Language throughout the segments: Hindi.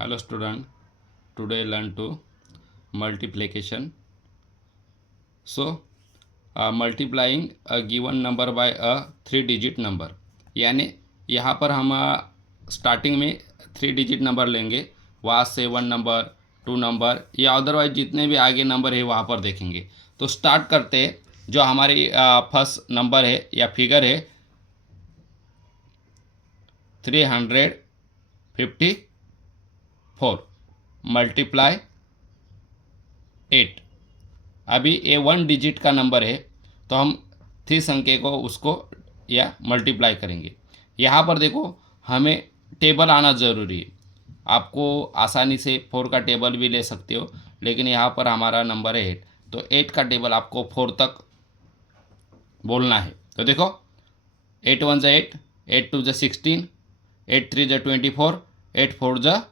Hello student, today learn to multiplication. So multiplying a given number by a 3 digit number, यानी यहाँ पर हम स्टार्टिंग में 3 डिजिट नंबर लेंगे, वहाँ से 1 नंबर 2 नंबर या अदरवाइज जितने भी आगे नंबर है वहाँ पर देखेंगे। तो स्टार्ट करते हैं। जो हमारी फर्स्ट नंबर है या फिगर है 354 मल्टीप्लाई 8। अभी ये 1 डिजिट का नंबर है तो हम 3 संख्या को उसको या मल्टीप्लाई करेंगे। यहाँ पर देखो हमें टेबल आना ज़रूरी है। आपको आसानी से 4 का टेबल भी ले सकते हो, लेकिन यहाँ पर हमारा नंबर है 8, तो 8 का टेबल आपको 4 तक बोलना है। तो देखो 8 1 ज़ा 8, 8 2 ज़ा 16, 8 3 ज़ा 24, 8 4 ज़ा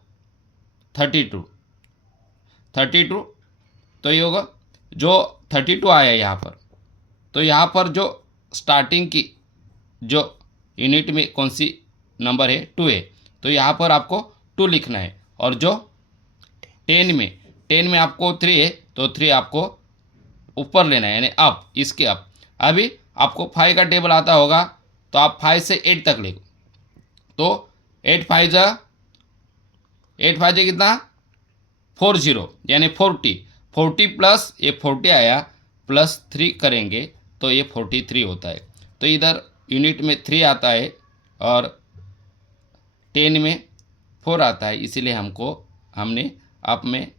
32। तो ये होगा जो 32 आया यहाँ पर। तो यहाँ पर जो स्टार्टिंग की जो यूनिट में कौन सी नंबर है 2 है, तो यहाँ पर आपको 2 लिखना है। और जो 10 में आपको 3 है तो 3 आपको ऊपर लेना है, यानी अप, इसके अप। अभी आपको 5 का टेबल आता होगा तो आप 5 से 8 तक ले। तो 8 5 जा कितना 40, यानी 40 प्लस ये 40 आया प्लस 3 करेंगे तो ये 43 होता है। तो इधर यूनिट में 3 आता है और 10 में 4 आता है, इसीलिए हमने अप में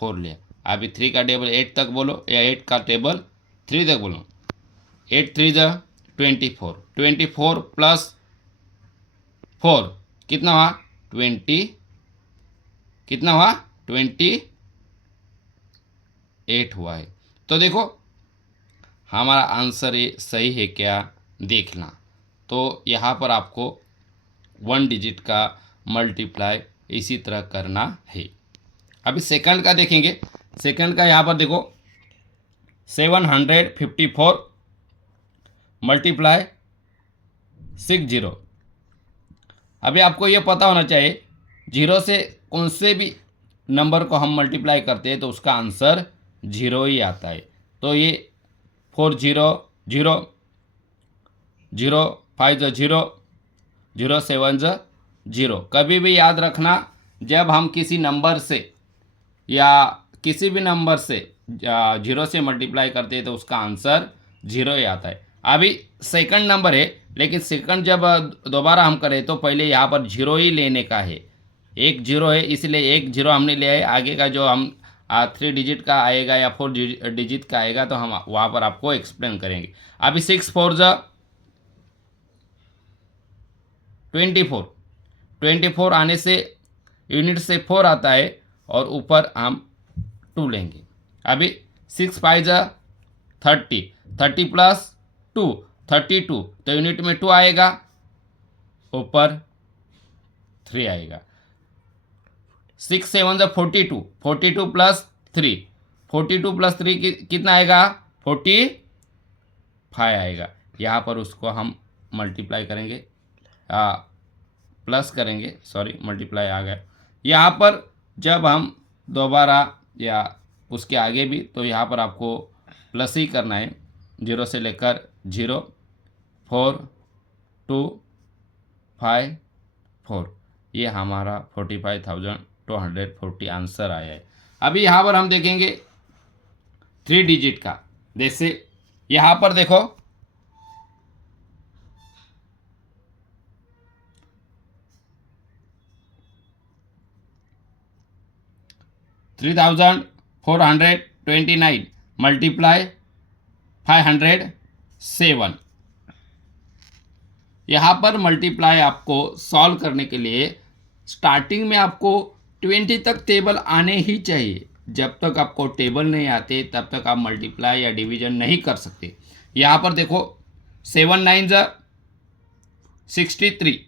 4 लिया। अभी 3 का टेबल 8 तक बोलो या 8 का टेबल 3 तक बोलो। 8 3 जा 24, 24 प्लस 4 कितना हुआ 20, कितना हुआ 28 हुआ है। तो देखो हमारा आंसर ये सही है क्या देखना। तो यहाँ पर आपको 1 डिजिट का मल्टीप्लाई इसी तरह करना है। अभी सेकंड का देखेंगे। सेकंड का यहाँ पर देखो 754 मल्टीप्लाई 60। अभी आपको ये पता होना चाहिए 0 से कौन से भी नंबर को हम मल्टीप्लाई करते हैं तो उसका आंसर 0 ही आता है। तो ये 4 0 0, 0 5 0, 0 7 0। कभी भी याद रखना, जब हम किसी नंबर से या किसी भी नंबर से 0 से मल्टीप्लाई करते हैं तो उसका आंसर 0 ही आता है। अभी सेकंड नंबर है, लेकिन सेकंड जब दोबारा हम करें तो पहले यहाँ पर 0 ही लेने का है। एक 0 है इसलिए एक 0 हमने लिया है। आगे का जो हम 3 डिजिट का आएगा या 4 डिजिट का आएगा तो हम वहाँ पर आपको एक्सप्लेन करेंगे। अभी 6 4 जा 24, 24 आने से यूनिट से 4 आता है और ऊपर हम 2 लेंगे। अभी 6 5 जा 30, 30 प्लस 2 32, तो यूनिट में 2 आएगा, ऊपर 3 आएगा। 6 7 जा 42, 42 प्लस 3, 42 प्लस 3 कितना आएगा 45 आएगा। यहाँ पर उसको हम मल्टीप्लाई करेंगे, प्लस करेंगे, सॉरी मल्टीप्लाई आ गया। यहाँ पर जब हम दोबारा या उसके आगे भी, तो यहाँ पर आपको प्लस ही करना है। 0 से लेकर 0 4 2 5 4, ये हमारा 45,240 आंसर आया है। अभी यहाँ पर हम देखेंगे 3 डिजिट का। जैसे यहाँ पर देखो 3,429 मल्टीप्लाई 507। यहाँ पर मल्टीप्लाई आपको सॉल्व करने के लिए स्टार्टिंग में आपको 20 तक टेबल आने ही चाहिए। जब तक आपको टेबल नहीं आते तब तक आप मल्टीप्लाई या डिवीजन नहीं कर सकते। यहाँ पर देखो 7 9 जा 63,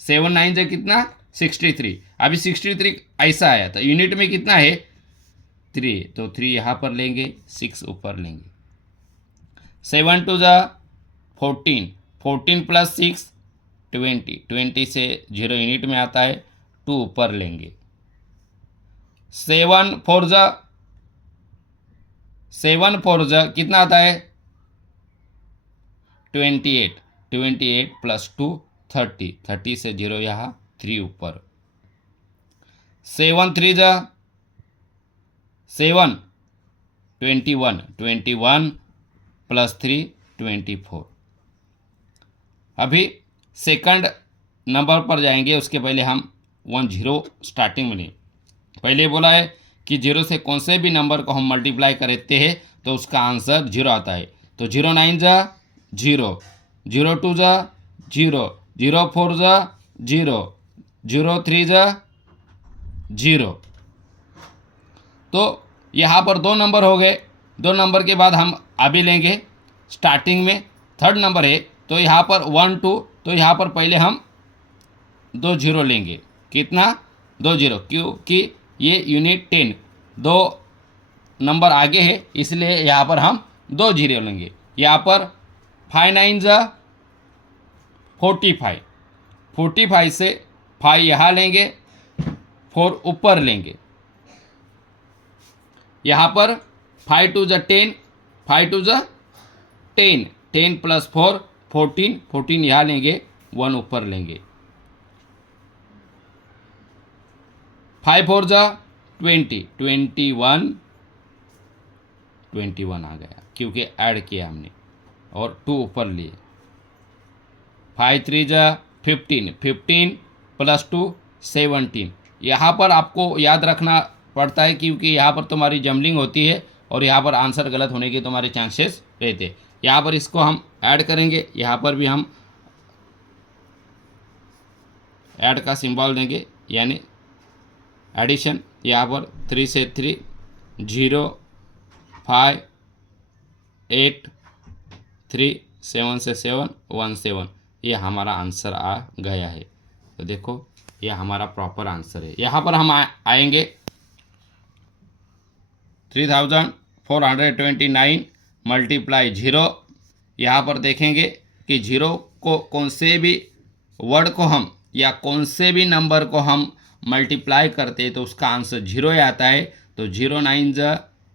7 9 जा कितना 63। अभी 63 ऐसा आया था, यूनिट में कितना है 3, तो 3 यहाँ पर लेंगे, 6 ऊपर लेंगे। 7 2 जा 14, 14 प्लस 6 20, 20 से 0 यूनिट में आता है, 2 ऊपर लेंगे। 7 4 कितना आता है 28, 28 प्लस 2 30, 30 से 0 यहाँ 3 ऊपर। 7 3 7 21, 21 प्लस 3 24। अभी सेकंड नंबर पर जाएंगे, उसके पहले हम 10 स्टार्टिंग में लें। पहले बोला है कि 0 से कौन से भी नंबर को हम मल्टीप्लाई करते हैं तो उसका आंसर 0 आता है। तो 0 9 0, 0 2 0, 0 4 0, 0 3 0। तो यहाँ पर 2 नंबर हो गए। 2 नंबर के बाद हम अभी लेंगे स्टार्टिंग में थर्ड नंबर है, तो यहाँ पर 1 2, तो यहाँ पर पहले हम 2 0 लेंगे। कितना 2 0, क्योंकि ये यूनिट 10 2 नंबर आगे है, इसलिए यहाँ पर हम 2 0 लेंगे। यहाँ पर 5 9 45, 45 से 5 यहाँ लेंगे, 4 ऊपर लेंगे। यहाँ पर 5 2 10, 5 2 10, 10 प्लस 4 14, 14 यहाँ लेंगे, 1 ऊपर लेंगे। 5 4 20, 21, 21 आ गया क्योंकि ऐड किया हमने और 2 ऊपर लिए। 5 3 15, 15 प्लस 2 17। यहाँ पर आपको याद रखना पड़ता है क्योंकि यहाँ पर तुम्हारी जम्बलिंग होती है और यहाँ पर आंसर गलत होने के तुम्हारे चांसेस रहते हैं। यहाँ पर इसको हम ऐड करेंगे, यहाँ पर भी हम ऐड का सिंबल देंगे यानी एडिशन। यहाँ पर 3 से 3 0, 5 8 3, 7 से 7 1 7, ये हमारा आंसर आ गया है। तो देखो यह हमारा प्रॉपर आंसर है। यहाँ पर हम आएंगे 3429 मल्टीप्लाई 0। यहाँ पर देखेंगे कि 0 को कौन से भी वर्ड को हम या कौन से भी नंबर को हम मल्टीप्लाई करते हैं तो उसका आंसर 0 ही आता है। तो 0 9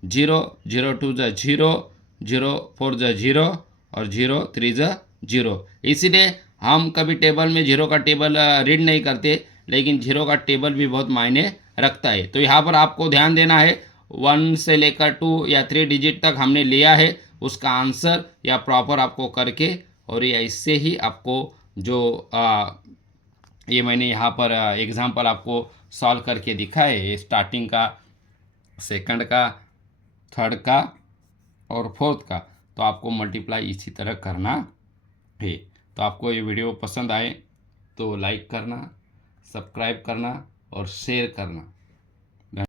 0, 0 2 0, 0 4 0 और 0 3 0। इसीलिए हम कभी टेबल में 0 का टेबल रीड नहीं करते, लेकिन 0 का टेबल भी बहुत मायने रखता है। तो यहाँ पर आपको ध्यान देना है 1 से लेकर 2 या 3 डिजिट तक हमने लिया है, उसका आंसर या प्रॉपर आपको करके और ये इससे ही आपको जो ये मैंने यहाँ पर एग्जाम्पल आपको सॉल्व करके दिखा है, स्टार्टिंग का, सेकंड का, थर्ड का और फोर्थ का, तो आपको मल्टीप्लाई इसी तरह करना है। तो आपको ये वीडियो पसंद आए तो लाइक करना, सब्सक्राइब करना और शेयर करना।